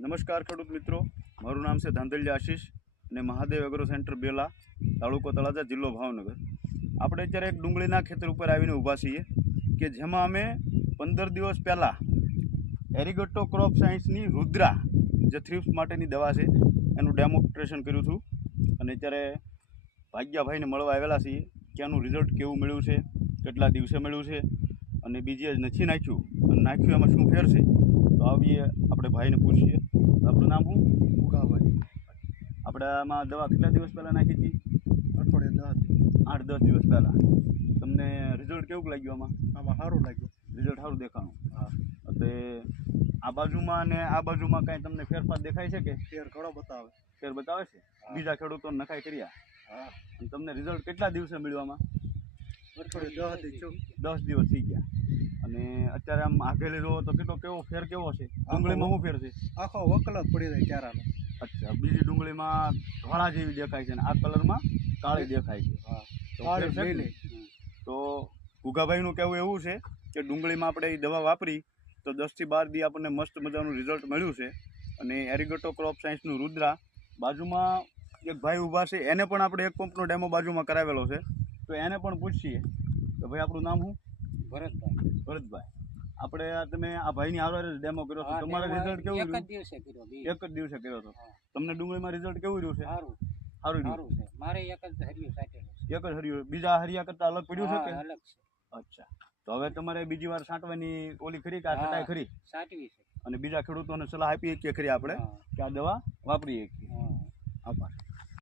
નમસ્કાર ખેડૂત મિત્રો, મારું નામ છે ધાંધલિયા આશીષ અને મહાદેવ એગ્રો સેન્ટર બેલા, તાલુકો તળાજા, જિલ્લો ભાવનગર. આપણે અત્યારે એક ડુંગળીના ખેતર ઉપર આવીને ઊભા છીએ કે જેમાં અમે 15 દિવસ પહેલાં એરિગેટો ક્રોપ સાયન્સની રુદ્રા જે થ્રિપ્સ માટેની દવા છે એનું ડેમોન્સ્ટ્રેશન કર્યું હતું. અને અત્યારે ભાગ્યાભાઈને મળવા આવેલા છીએ કે આનું રિઝલ્ટ કેવું મળ્યું છે, કેટલા દિવસે મળ્યું છે અને બીજે નથી નાખ્યું અને નાખ્યું એમાં શું ફેર છે. તો આવીએ આપણે ભાઈને પૂછીએ. આપણું નામ શું? ઉગાભાઈ. આપણે આમાં દવા કેટલા દિવસ પહેલાં નાખી હતી? અઠવાડિયે 8-10 દિવસ પહેલાં. તમને રિઝલ્ટ કેવું લાગ્યું? આમાં સારું લાગ્યું. રિઝલ્ટ સારું દેખાણું. હા. એટલે આ બાજુમાં અને આ બાજુમાં કાંઈ તમને ફેરફાર દેખાય છે કે? ફેર ઘણો બતાવે. ફેર બતાવે છે? બીજા ખેડૂતોને નખાઈ કર્યા. હા. અને તમને રિઝલ્ટ કેટલા દિવસે મળ્યું આમાં? અઠવાડિયે 10 દિવસ થઈ ગયા. અને અત્યારે આમ આગળ જો તો કેવો ફેર કેવો છે? ડુંગળીમાં શું ફેર છે? આખો વકલ જ પડી જાય ક્યારાનો. અચ્છા, બીજી ડુંગળીમાં ધોળા જેવી દેખાય છે અને આ કલરમાં કાળી દેખાય છે. હા. તો ફેર છે ને? તો ઉગાભાઈનું કહેવું એવું છે કે ડુંગળીમાં આપણે એ દવા વાપરી તો 10 થી 12 દી આપણને મસ્ત મજાનું રિઝલ્ટ મળ્યું છે. અને એરિગેટો ક્રોપ સાયન્સનું રુદ્રા બાજુમાં એક ભાઈ ઊભા છે, એને પણ આપણે એક પંપનો ડેમો બાજુમાં કરાવેલો છે. તો એને પણ પૂછીએ કે ભાઈ આપણું નામ શું? ભરતભાઈ. આપણે તમે આ ભાઈની હારે ડેમો કર્યો હતો, તમારે રિઝલ્ટ કેવું રહ્યું? એક જ દિવસે કર્યો હતો. તમને ડુંગળીમાં રિઝલ્ટ કેવું રહ્યું છે? સારું રહ્યું. મારે એક જ હરિયું સાટેલું છે. એક જ હરિયું. બીજા હરિયા કરતા અલગ પડ્યું છે કે? અલગ છે. અચ્છા, તો હવે તમારે બીજી વાર છાંટવાની ઓલી ખરી કે આ છટાઈ ખરી? સાટવી છે. અને બીજા ખેડૂતોને સલાહ આપીએ કે ખરી આપણે કે આ દવા વાપરીએ? આભાર.